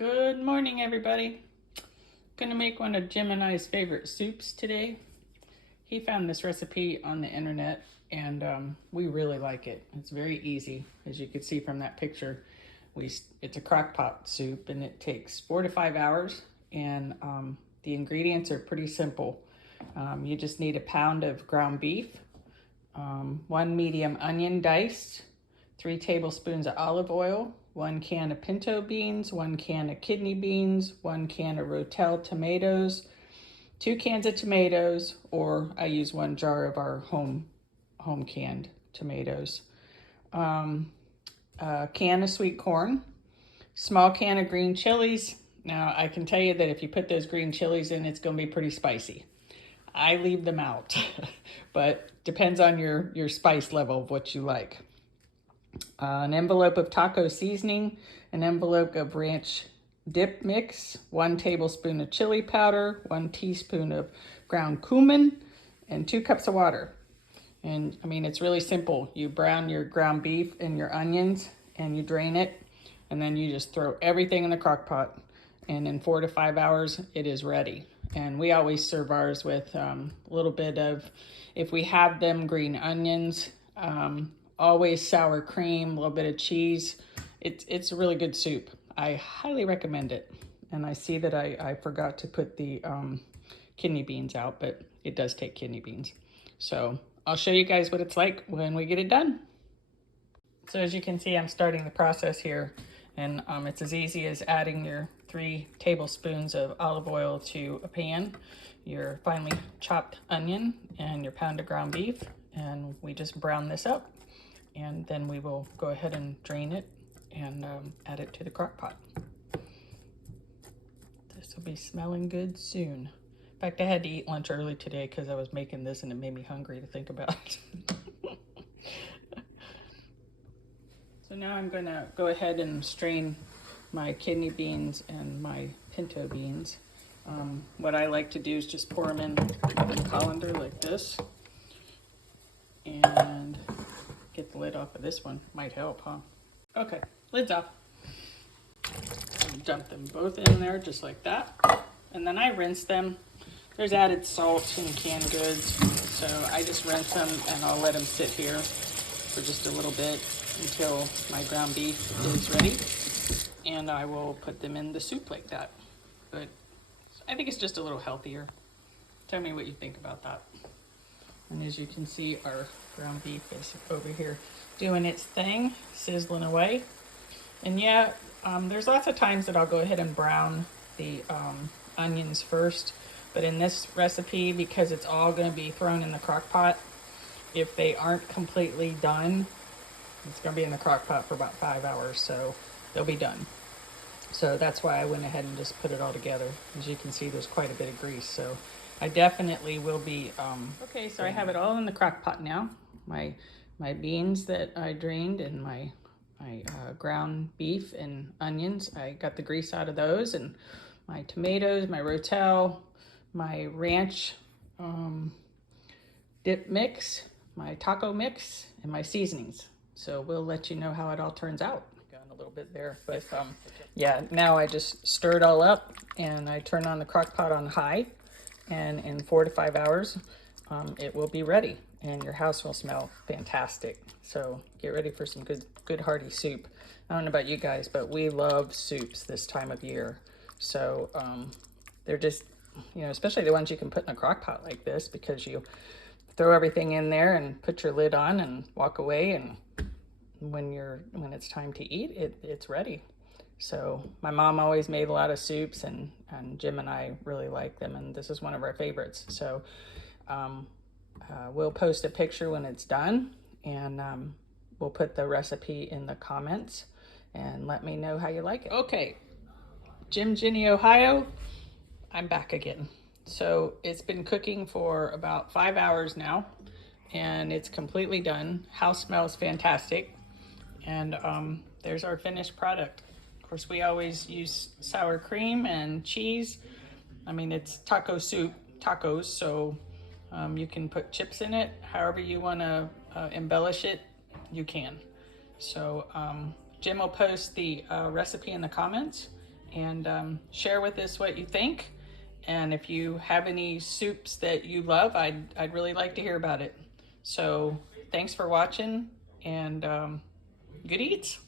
Good morning, everybody. Gonna make one of Jim and I's favorite soups today. He found this recipe on the internet and we really like it. It's very easy, as you can see from that picture. It's a crock pot soup and it takes 4 to 5 hours, and the ingredients are pretty simple. You just need a pound of ground beef, 1 medium onion diced, 3 tablespoons of olive oil, 1 can of pinto beans, 1 can of kidney beans, 1 can of rotelle tomatoes, 2 cans of tomatoes, or I use 1 jar of our home canned tomatoes, a can of sweet corn, small can of green chilies. Now I can tell you that if you put those green chilies in, it's going to be pretty spicy. I leave them out, but depends on your spice level of what you like. An envelope of taco seasoning, an envelope of ranch dip mix, 1 tablespoon of chili powder, 1 teaspoon of ground cumin, and 2 cups of water. And I mean, it's really simple. You brown your ground beef and your onions and you drain it, and then you just throw everything in the crock pot, and in 4 to 5 hours it is ready. And we always serve ours with a little bit of, if we have them, green onions, always sour cream, a little bit of cheese. It's a really good soup. I highly recommend it. And I see that I forgot to put the kidney beans out, but it does take kidney beans. So I'll show you guys what it's like when we get it done. So as you can see, I'm starting the process here, and it's as easy as adding your 3 tablespoons of olive oil to a pan, your finely chopped onion, and your pound of ground beef, and we just brown this up. And then we will go ahead and drain it and add it to the crock pot. This will be smelling good soon. In fact, I had to eat lunch early today because I was making this and it made me hungry to think about it. So now I'm gonna go ahead and strain my kidney beans and my pinto beans. What I like to do is just pour them in a colander like this. And get the lid off of this one. Might help, huh? Okay, lid's off. Dump them both in there just like that. And then I rinse them. There's added salt in canned goods, so I just rinse them and I'll let them sit here for just a little bit until my ground beef is ready. And I will put them in the soup like that. But I think it's just a little healthier. Tell me what you think about that. And as you can see, our ground beef is over here doing its thing, sizzling away. And yeah, there's lots of times that I'll go ahead and brown the onions first. But in this recipe, because it's all going to be thrown in the crock pot, if they aren't completely done, it's going to be in the crock pot for about 5 hours, so they'll be done. So that's why I went ahead and just put it all together. As you can see, there's quite a bit of grease, so I definitely will be, okay, so I have it all in the crock pot now. My beans that I drained and my ground beef and onions, I got the grease out of those, and my tomatoes, my rotelle, my ranch dip mix, my taco mix, and my seasonings. So we'll let you know how it all turns out. Got a little bit there, but yeah, now I just stir it all up and I turn on the crock pot on high. And in 4 to 5 hours, it will be ready, and your house will smell fantastic. So get ready for some good hearty soup. I don't know about you guys, but we love soups this time of year. So they're just, you know, especially the ones you can put in a crock pot like this, because you throw everything in there and put your lid on and walk away, and when it's time to eat, it's ready. So my mom always made a lot of soups, and Jim and I really like them, and this is one of our favorites. So we'll post a picture when it's done, and we'll put the recipe in the comments, and let me know how you like it. Okay, Jim, Ginny, Ohio, I'm back again. So it's been cooking for about 5 hours now, and it's completely done. House smells fantastic, and there's our finished product. Of course, we always use sour cream and cheese. I mean, it's taco soup, tacos, so you can put chips in it. However you want to embellish it, you can. So Jim will post the recipe in the comments, and share with us what you think. And if you have any soups that you love, I'd really like to hear about it. So thanks for watching, and good eats.